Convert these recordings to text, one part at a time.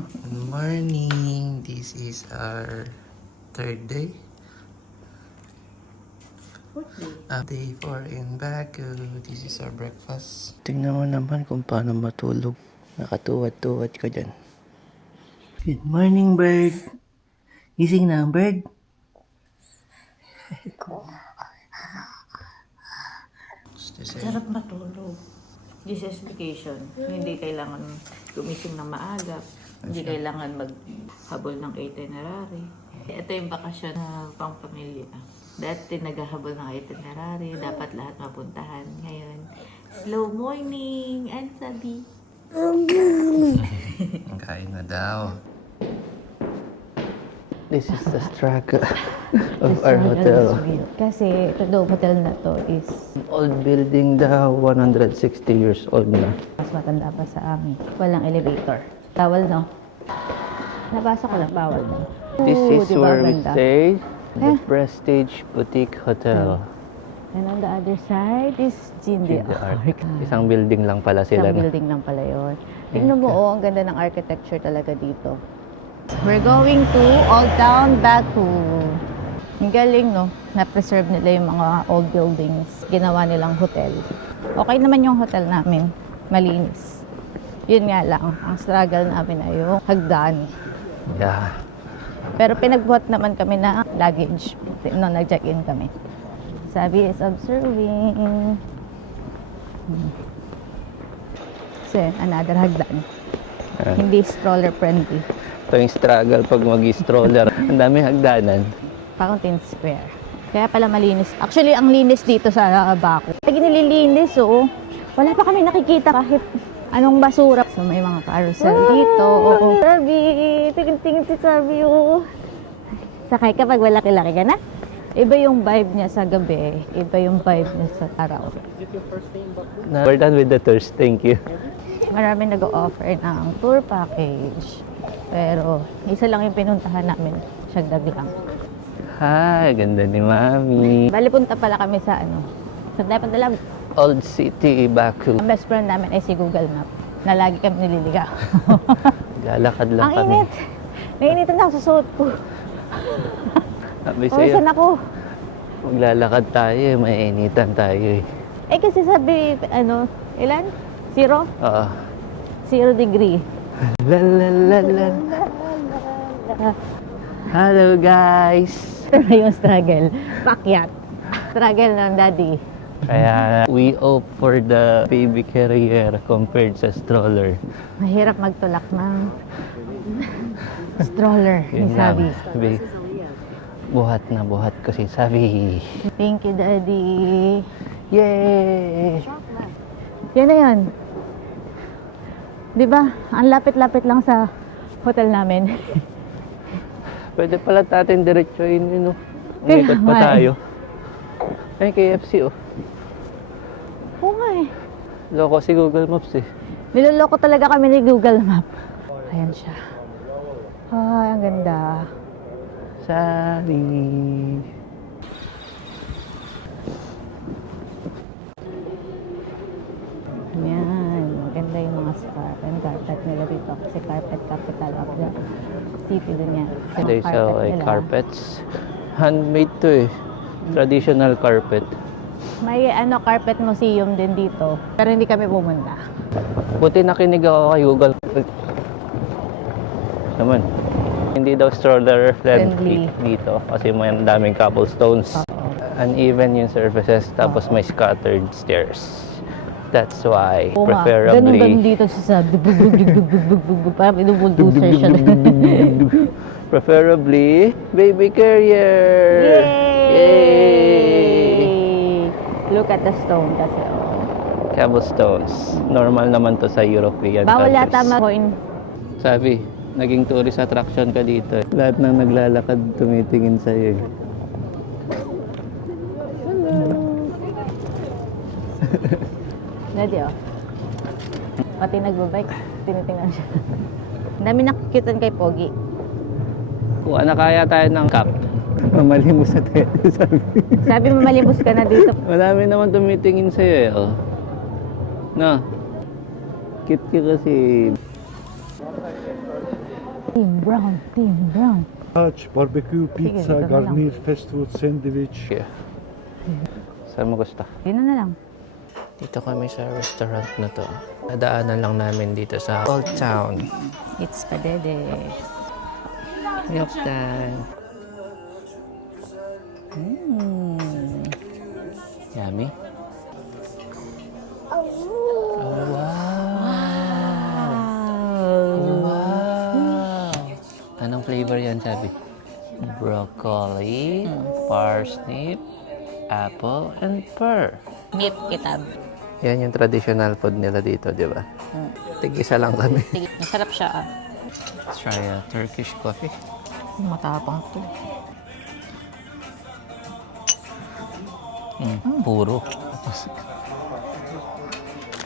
Good morning. This is our third day. Day 4 in Baguio. This is our breakfast. Tingnan mo naman kung paano matulog. Nakatuwad-tuwad ka dyan. Good morning, bird. Gising na ang bird. Sarap matulog. This is vacation. Hindi kailangan gumising ng maaga. Hindi kailangan maghabol ng itinerary. Ito yung bakasyon na pang pamilya. Dati naghahabol ng itinerary. Dapat lahat mapuntahan. Ngayon, slow morning. Ang sabi. Ang kain na daw. This is the struggle of our hotel. Kasi ito daw hotel na to is Old building daw, 160 years old na. mas matanda pa sa amin. Walang elevator. Bawal, no? Nabasa ko lang, bawal, no? This is Di ba where we ganda? stay. The Prestige Boutique Hotel. And on the other side is Jindy The Arc. Arc. Isang building lang pala sila. Isang No? building lang pala yun. Tingnan mo, oh, ang ganda ng architecture talaga dito. We're going to Old Town Baku. Ang galing, no? Na-preserve nila yung mga old buildings. Ginawa nilang hotel. Okay naman yung hotel namin. Malinis. Yun nga lang, ang struggle namin ay yung hagdan. Yeah. Pero pinagbuhat naman kami na luggage nung nag-check-in kami. Sabi is observing. Kasi another hagdan. Hindi stroller friendly. Ito yung struggle pag mag-stroller. Ang dami hagdanan. Fountain Square. Kaya pala malinis. Actually, ang linis dito sa Baku. Lagi nililinis, oo. Wala pa kami nakikita kahit anong basura. So, may mga carousel dito. Oo. Sabi, tingin-tingin si Sabi, oo. Sakay ka pag malaki-laki ka na. Iba yung vibe niya sa gabi. Iba yung vibe niya sa araw. We're done with the tours. Thank you. Marami nag-o-offer ng tour package. Pero, isa lang yung pinuntahan namin. Siagdag lang. Hi, ganda ni Mami. Bali, punta pala kami sa ano. Sa dapat na Old City, Baku. ang best friend namin ay si Google Map. Na lagi kami nililigaw. Lalakad lang Ang kami. init! Nainitan na ako sa suot ko. Sabi Oh, sa'yo, saan ako? maglalakad tayo, mainitan tayo eh. Eh kasi sabi, ano, ilan? 0? Oo. 0 degree. La la la la. Hello guys! Ito na yung struggle. Pakyat. Struggle ng daddy. Kaya we opt for the baby carrier compared sa stroller. Mahirap magtulak ng stroller, ni Yun Sabi. lang. Sabi, buhat ko si Sabi. Thank you, daddy. Yay! Yan na yan. Di ba? Ang lapit-lapit lang sa hotel namin. Pwede pala natin diretsuhin yun, no? Kaya Umikot pa nga eh. tayo. Ay, KFC, oh. Oo nga eh. Loko si Google Maps, eh. Niloloko talaga kami ni Google Map. Ayan siya. Ay, ang ganda. Sabi. Ayan. Maganda yung mga carpet nila dito. Kasi carpet capital of the city din yan. So, They sell like nila. carpets. Handmade to, eh. Traditional carpet. May ano, carpet museum din dito. Pero hindi kami pumunta. Buti nakinig ako kay Google. Naman. Hindi daw stroller friendly dito kasi may daming cobblestones. Uneven yung surfaces tapos may scattered stairs. That's why Oo nga. preferably Ganun dito sa parang binubuldoser siya. preferably baby carrier. Yay! Look at the stone kasi. Oh. Cobblestones. Normal naman to sa European Bawal countries. yata mag-coin. Sabi, naging tourist attraction ka dito. Lahat ng naglalakad tumitingin sa'yo. Daddy, oh. Pati nagbabike, tinitingnan siya. Ang dami nakikitan kay Pogi. Kung ano kaya tayo ng cup. Mamalimos sa tayo, sabi. Sabi mo malimos ka na dito. Marami naman tumitingin sa'yo eh, oh. No? Cute ka kasi. Team Brown, Team Brown. Barbecue, pizza, ito na lang. garnier, fast food, sandwich. Yeah. Saan mo gusto? Yun na lang. Dito kami sa restaurant na to. Nadaanan lang namin dito sa Old Town. It's Padede. Milk time. Yummy. Oh, wow. Anong flavor yan, sabi? Broccoli, parsnip, apple, and pear. Meat kitab. Yan yung traditional food nila dito, di ba? Tig-isa lang kami. Sige, masarap siya ah. Let's try a Turkish coffee. Matapang to. Puro.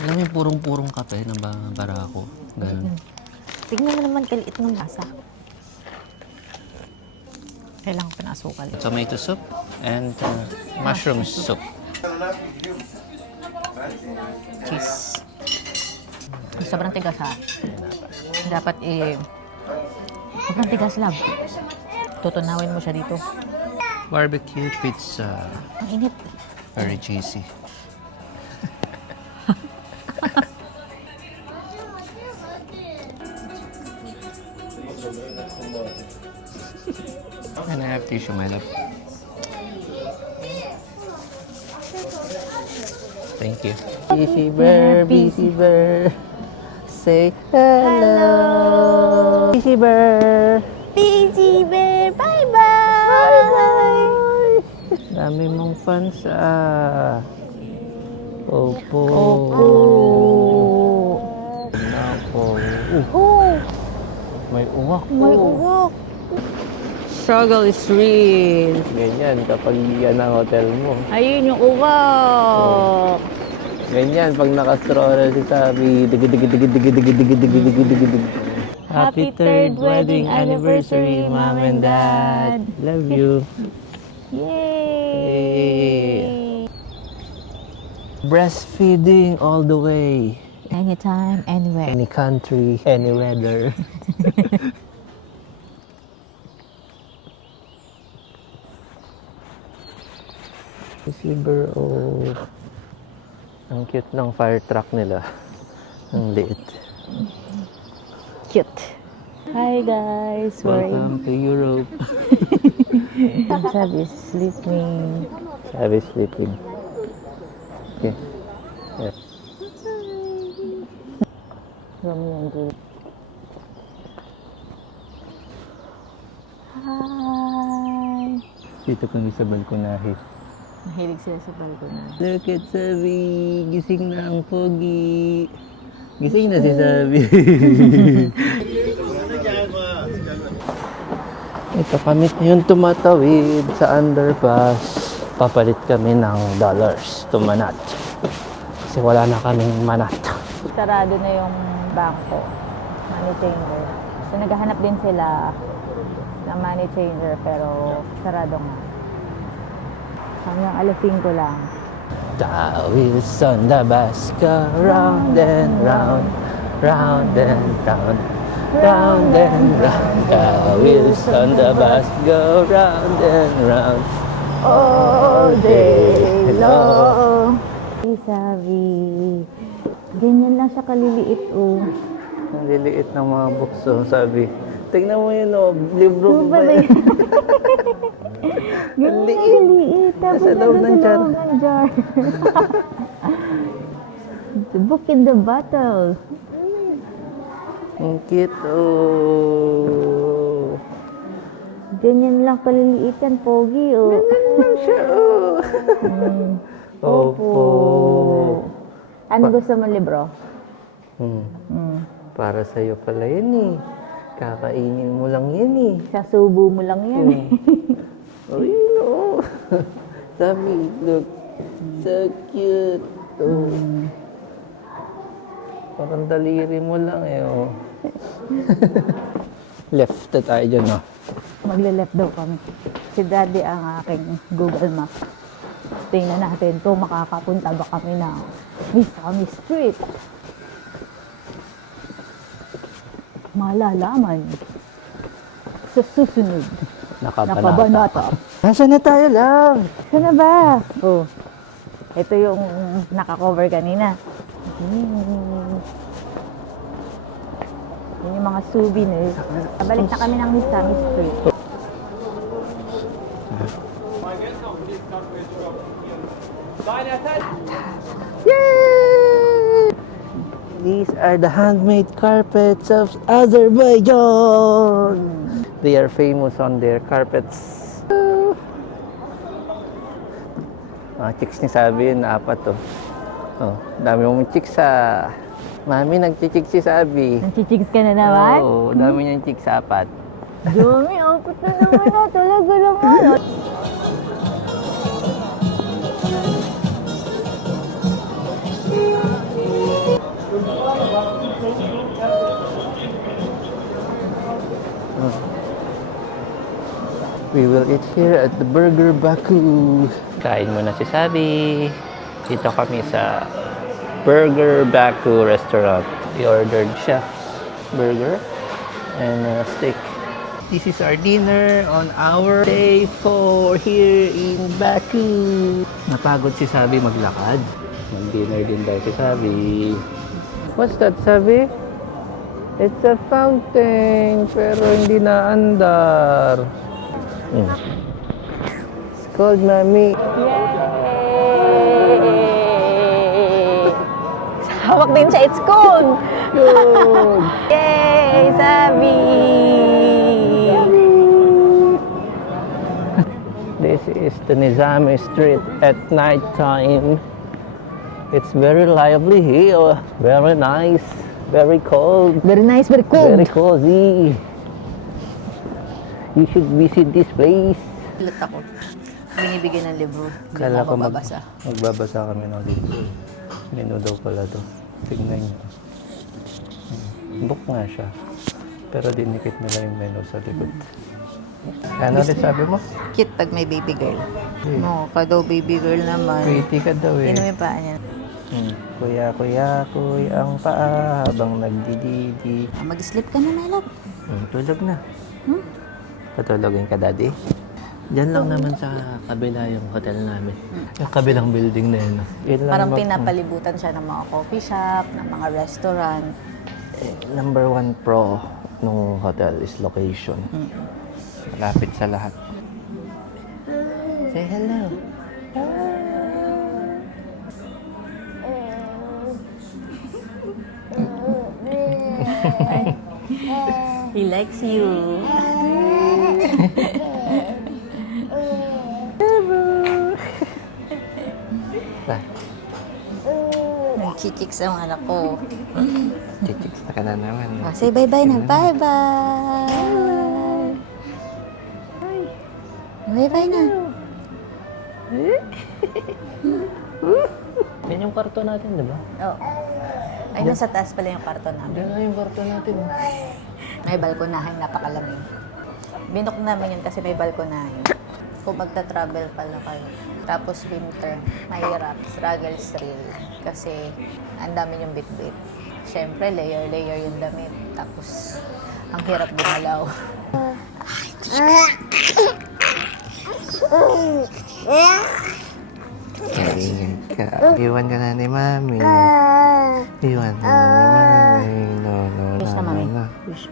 Alam mo yung purong-purong kape ng barako. Ganun. Tignan mo naman kaliit ng masa. Kailangan pinasukal. Tomato soup and mushroom soup. Cheese. Sobrang tigas ha. Dapat sobrang tigas lang. Tutunawin mo siya dito. Barbecue pizza. Ang init. Very cheesy. Can I have tissue, my love? Thank you. Busy bear. Say hello. Busy bear. Busy bear, bye-bye! Dami mong fans ah. Opo. Nako. May uwak po. May uwak. Struggle is real. Ganyan kapag yan ang hotel mo. Ayun yung uwak. Ganyan pag naka-stroller si Sabi. Digi. Happy third wedding anniversary, Mom and Dad. Love you. Yay! Breastfeeding all the way. Anytime, anywhere. Any country, any weather. Silver, oh. Ang cute ng fire truck nila. Ang liit. Cute. Hi guys, Welcome to Europe. Sabi is sleeping. Sabi sleeping. Okay. Yeah. Romeo and Juliet. Hi! Dito kami sa balkonahe. Mahilig sila sa balkona. Look at Sabi. Gising na ang pogi. Gising na si Sabi. Ito kami ngayon tumatawid sa underpass. Papalit kami ng dollars to Manat. Kasi wala na kaming Manat. Sarado na yung bangko. Money changer. So naghahanap din sila ng money changer pero sarado nga. Hanggang alas 5 lang. The wheels on the bus go round and round, round and round, round and round. The wheels on the bus go round and round all day long. Hey, Sabi. Ganyan lang siya kaliliit, oh. Ang liliit ng mga bukso, Sabi. Tingnan mo yun, oh, libro ba yan? Ang liit. Tapos Nasa loob ng jar. ng jar. The book in the bottle. Ang cute, oh. Ganyan lang kaliliit yan, Pogi, oh. Ganyan lang siya, oh. Opo. Ano gusto mo libro? Para sa'yo pala yun eh. Kakainin mo lang yan eh. Sasubo mo lang yan. Oh, you know. Sabi, look. So cute. Oh. Parang daliri mo lang eh, oh. Left na tayo dyan, oh. Magle-left daw kami. Si Daddy ang aking Google Map. Tingnan natin kung makakapunta ba kami na Misami Street. Malalaman sa susunod. Nakabanata. Nakabanata. Nasaan na tayo, love? Saan na ba? Oh, ito yung naka-cover kanina. Yun yung mga souvenirs. Balik na kami ng Misami Street. Yay! These are the handmade carpets of Azerbaijan. They are famous on their carpets. Mga chicks ni Sabi yun, apat to. Oh, dami mong chicks sa... Mami, nagchichicks si Sabi. Nagchichigs ka na naman? Oo, dami niyang chicks apat. Dumi, apat na naman na. Talaga naman. We will eat here at the Burger Baku. Kain muna si Sabi. Dito kami sa Burger Baku restaurant. We ordered chef's burger and steak. This is our dinner on our day 4 here in Baku. Napagod si Sabi maglakad. Mag-dinner din daw si Sabi. What's that, Sabi? It's a fountain, pero hindi na andar. It's called Mami. Yay! Hawak din siya. It's cold! Good. Yay! Sabi! This is the Nizami Street at night time. It's very lively here. Very nice. Very cold. Very nice, very cold. Very cozy. You should visit this place. Ulit ako. Binibigyan ng libro. Hindi Kala mo ko mababasa. magbabasa kami ng libro. Menu daw pala to. Tignan nyo. Book nga siya. Pero dinikit nila yung menu sa likod. Ano ulit sabi mo? Cute pag may baby girl. No, ka daw baby girl naman. Pretty ka daw eh. Yun yung paa niya. Kuya, kuya, kuya ang paa habang nagdididi. Mag-sleep ka na, my love. Tulog na. Patulogin ka, daddy? Diyan lang naman sa kabila yung hotel namin. Yung kabilang building na yun. Yun lang Parang mag- pinapalibutan siya ng mga coffee shop, ng mga restaurant. Number 1 pro nung hotel is location. Malapit sa lahat. Say hello. He likes you. Ba, Nag-chichiks ang anak ko. chichiks na ka na naman. Oh, say bye-bye na. Bye-bye. Bye-bye na. Yan yung kwarto natin, di ba? Oh. Ay, nasa taas pala yung kwarto namin. Yan na yung kwarto natin. May balkonahin, napakalamig. Binook namin yun kasi may balkonahin. Kung magta-travel pala kayo. Tapos winter, mahirap, struggle thrill. Kasi ang dami yung bit-bit. Siyempre, layer-layer yung damit. Tapos, ang hirap gumalaw. Iwan ka na ni Mami. Iwan ka na ni Mami. No, no, Wish no, na, Mami. no. Wish.